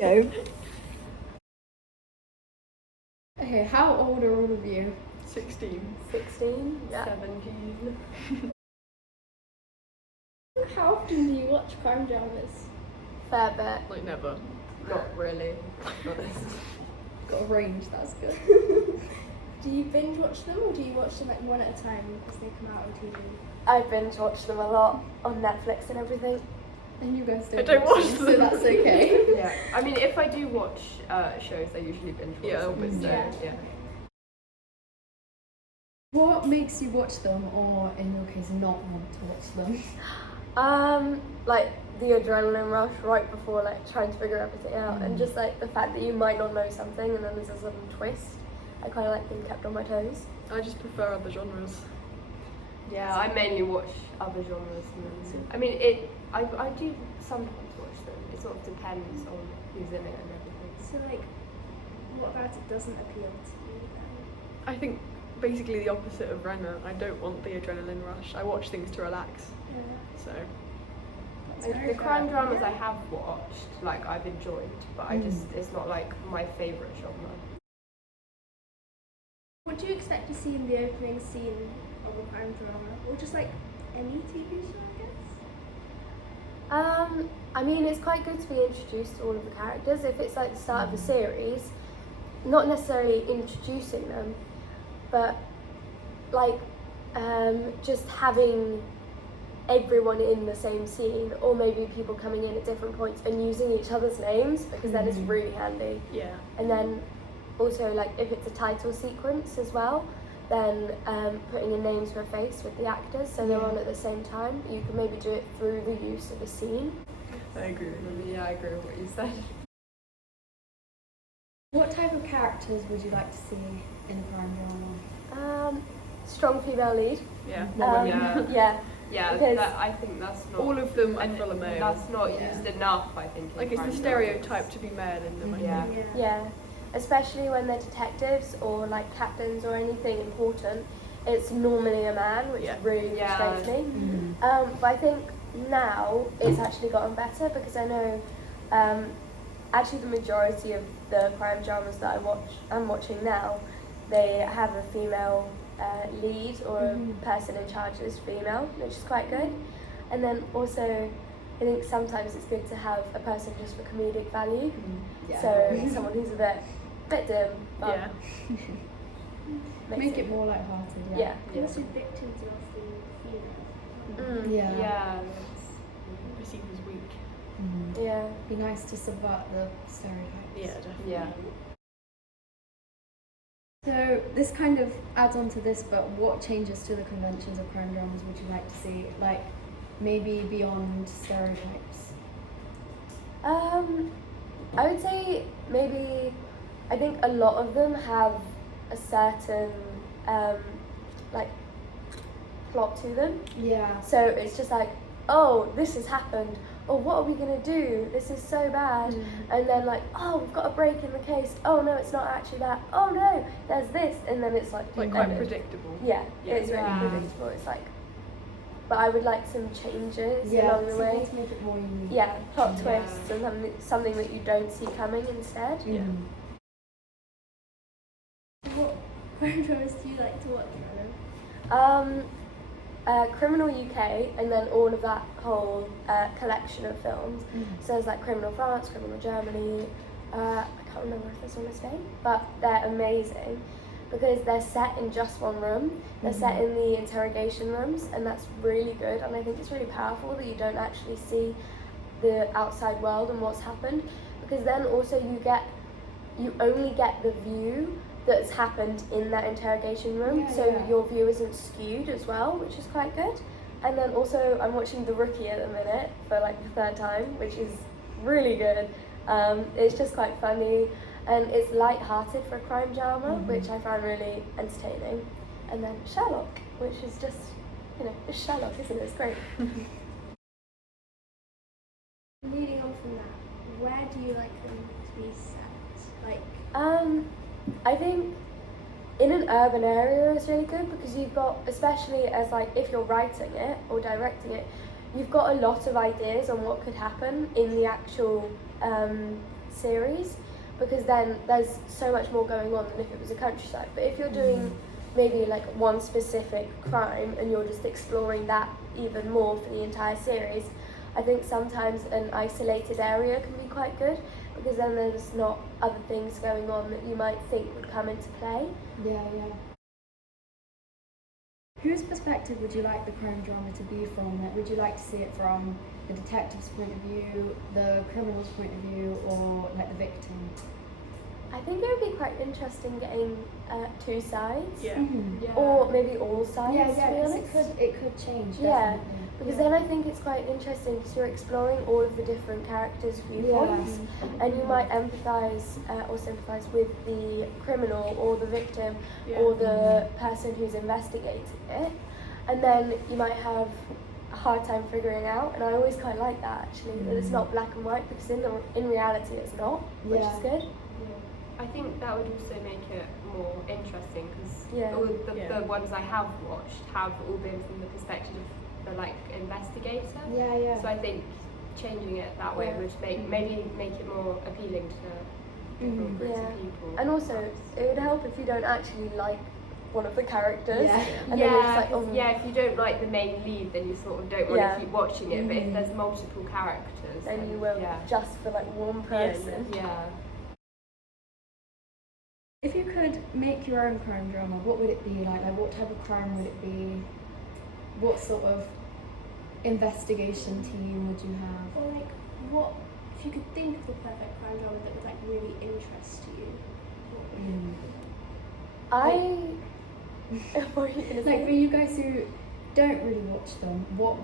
Go. Okay, how old are all of you? 16. 16? Yeah. 17. How often do you watch crime dramas? Fair bit. Like never. Not really, to be honest. Got a range, that's good. Do you binge watch them or do you watch them like one at a time as they come out on TV? I binge watch them a lot on Netflix and everything. And you guys I don't watch them, them. so that's okay. Yeah, I mean, if I do watch shows, I usually binge watch Yeah, them. So, yeah. yeah. What makes you watch them, or in your case, not want to watch them? Like the adrenaline rush right before like trying to figure everything out, and just like the fact that you might not know something and then there's a sudden twist. I kind of like being kept on my toes. I just prefer other genres. Yeah, I mainly watch other genres. I mean, I do sometimes watch them. It sort of depends on who's in it and everything. So like, what about it doesn't appeal to you then? I think basically the opposite of Renna. I don't want the adrenaline rush. I watch things to relax. So The crime dramas I have watched, like I've enjoyed, but I just it's not like my favourite genre. What do you expect to see in the opening scene of a crime drama, or just like any TV show, I guess? I mean, it's quite good to be introduced to all of the characters. If it's like the start of a series, not necessarily introducing them, but like just having everyone in the same scene, or maybe people coming in at different points and using each other's names, because then it's really handy. yeah. And then also like if it's a title sequence as well, then putting a name to a face with the actors so they're on at the same time. You can maybe do it through the use of a scene. I agree with you. Yeah, I agree with what you said. What type of characters would you like to see in a crime drama? Strong female lead. Yeah. Yeah. Yeah, Because I think that's not. All of them I and feel are male. That's not used enough, I think. in Like it's the crime stereotype dramas. to be male in them. I Yeah. think. Yeah, especially when they're detectives or like captains or anything important, it's normally a man, which Yeah. really Yeah. frustrates me. But I think now it's actually gotten better, because I know actually the majority of the crime dramas that I'm watching now, they have a female lead or a person in charge that's female, which is quite good. And then also I think sometimes it's good to have a person just for comedic value. So someone who's a bit dim, but Yeah. makes Make it more lighthearted. yeah. Yeah. Also, victims are often female. Mm. Yeah. Yeah. Perceived as weak. Yeah. Be nice to subvert the stereotypes. Yeah, definitely. Yeah. So this kind of adds on to this, but what changes to the conventions of crime dramas would you like to see? Like maybe beyond stereotypes. I would say maybe, I think a lot of them have a certain like plot to them. Yeah. So it's just like, oh, this has happened. Oh, what are we gonna do? This is so bad. And then like, oh, we've got a break in the case. Oh no, it's not actually that. Oh no, there's this. And then it's like Like quite ended. predictable. Yeah, Yeah. it's really Yeah. predictable. It's like, but I would like some changes Yeah. along the way. To make it more unique. Yeah, plot Yeah. twists and something that you don't see coming instead. Yeah. What crime dramas do you like to watch, Criminal UK, and then all of that whole collection of films. So there's like Criminal France, Criminal Germany. I can't remember if this one is name, but they're amazing because they're set in just one room. They're set in the interrogation rooms, and that's really good. And I think it's really powerful that you don't actually see the outside world and what's happened, because then also you only get the view that's happened in that interrogation room, Yeah, so yeah. your view isn't skewed as well, which is quite good. And then also I'm watching The Rookie at the minute for like the third time, which is really good. It's just quite funny and it's light-hearted for a crime drama, which I find really entertaining. And then Sherlock, which is just, it's Sherlock, isn't it? It's great. Leading on from that, where do you like them to be set? Like, I think in an urban area is really good, because you've got, especially as like if you're writing it or directing it, you've got a lot of ideas on what could happen in the actual series, because then there's so much more going on than if it was a countryside. But if you're doing maybe like one specific crime and you're just exploring that even more for the entire series, I think sometimes an isolated area can be quite good, because then there's not other things going on that you might think would come into play. Yeah. Whose perspective would you like the crime drama to be from? Like, would you like to see it from the detective's point of view, the criminal's point of view, or like the victim? I think it would be quite interesting getting two sides, Yeah. Yeah. or maybe all sides. Yeah, to be because honest. it could change. Yeah, Definitely. because then I think it's quite interesting because you're exploring all of the different characters' viewpoints, and you might empathise or sympathise with the criminal or the victim or the person who's investigating it, and then you might have a hard time figuring out. And I always quite like that actually, that it's not black and white, because in reality it's not, which is good. I think that would also make it more interesting, because Yeah. all the ones I have watched have all been from the perspective of the like investigator. Yeah. So I think changing it that way would maybe make it more appealing to different groups Yeah. of people. And also, it would help if you don't actually like one of the characters. Yeah. And then you're just like, 'cause, if you don't like the main lead, then you sort of don't want Yeah. to keep watching it. But if there's multiple characters, then you will just for like one person. Yeah. If you could make your own crime drama, what would it be like? Like, what type of crime would it be? What sort of investigation team would you have? Or like, what if you could think of the perfect crime drama that would like really interest you? What would it be? What are you gonna Like, say? for you guys who don't really watch them, what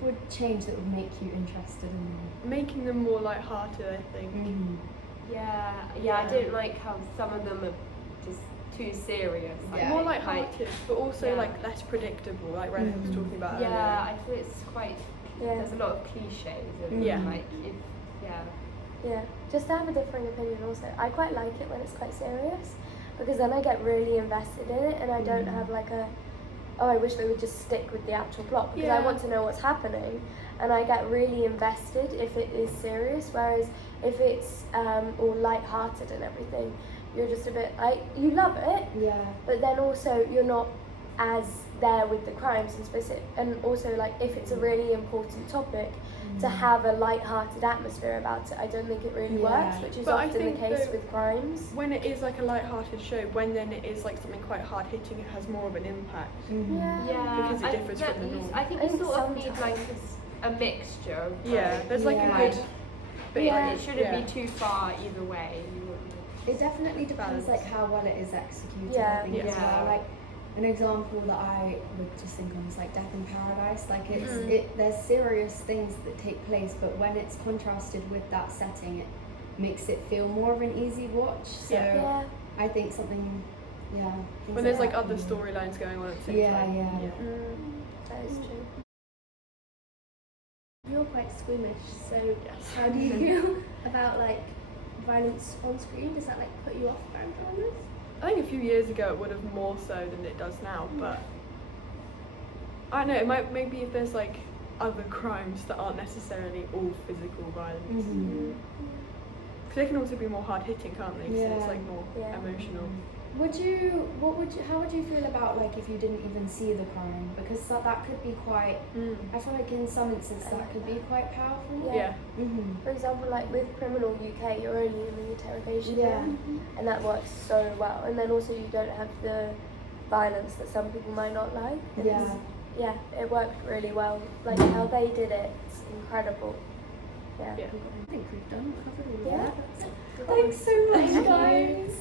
would change that would make you interested in them? Making them more light-hearted, I think. Yeah, I don't like how some of them are just too serious. Yeah. More light-hearted, but also yeah. like less predictable, like Renna was talking about Yeah, earlier. I feel it's quite. Yeah. There's a lot of cliches. And Yeah. Like, Yeah, just to have a differing opinion also. I quite like it when it's quite serious, because then I get really invested in it, and I don't have like I wish they would just stick with the actual plot, because I Yeah. want to know what's happening, and I get really invested if it is serious, whereas if it's all light-hearted and everything, you're just a bit, you love it, Yeah. but then also you're not as there with the crimes and specific, and also like if it's a really important topic, to have a light-hearted atmosphere about it, I don't think it really Yeah. works, which is But I often the think case that with crimes. When it is like a light-hearted show, when then it is like something quite hard-hitting, it has more of an impact. Because it differs from the norm. I think I you think sort of need sometimes. like a mixture. Of Yeah, both. there's like Yeah. a good. But Yeah. it shouldn't be too far either way. You wouldn't. It definitely depends Balance. like how well it is executed. Yeah. I think as Yeah. well. Like an example that I would just think of is like Death in Paradise. Like it's there's serious things that take place, but when it's contrasted with that setting, it makes it feel more of an easy watch. So Yeah. I think something, things When there's like that other can- storylines going on at the same Yeah, time. yeah. That is true. You're quite squeamish, so Yes. how do you feel about like violence on screen? Does that like put you off crime dramas? I think a few years ago it would have more so than it does now, but I don't know, it might maybe if there's like other crimes that aren't necessarily all physical violence. Mhm. Because they can also be more hard-hitting, can't they? 'Cause Yeah. it's like more Yeah. emotional. How would you feel about like if you didn't even see the crime? Because that could be quite, I feel like in some instances that could be quite powerful. Yeah. Yeah. Mm-hmm. For example, like with Criminal UK, you're only in the interrogation Yeah. room, and that works so well. And then also you don't have the violence that some people might not like. And Yeah. yeah, it worked really well. Like how they did it, it's incredible. Yeah. Yeah. I think we've done covered all Yeah. that. Thanks so much, guys.